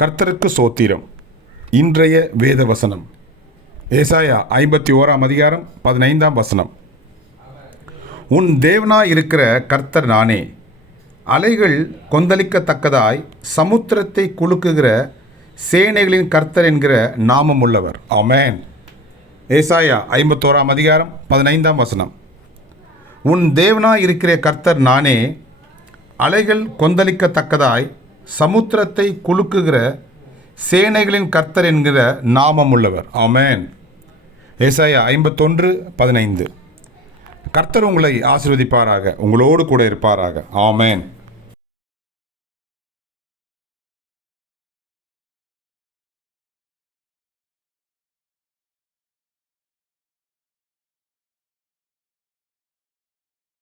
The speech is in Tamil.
கர்த்தருக்கு சோத்திரம். இன்றைய வேத வசனம் ஏசாயா 51 அதிகாரம் 15 வசனம். உன் தேவனாயிருக்கிற கர்த்தர் நானே, அலைகள் கொந்தளிக்கத்தக்கதாய் சமுத்திரத்தை குலுக்குகிற சேனைகளின் கர்த்தர் என்கிற நாமம் உள்ளவர். ஆமென். ஏசாயா 51 அதிகாரம் 15 வசனம். உன் தேவனாயிருக்கிற கர்த்தர் நானே, அலைகள் கொந்தளிக்கத்தக்கதாய் சமுத்திரத்தை குலுக்குகிற சேனைகளின் கர்த்தர் என்கிற நாமம் உள்ளவர். ஆமென். ஏசாயா 51:15. கர்த்தர் உங்களை ஆசீர்வதிப்பாராக, உங்களோடு கூட இருப்பாராக. ஆமென்.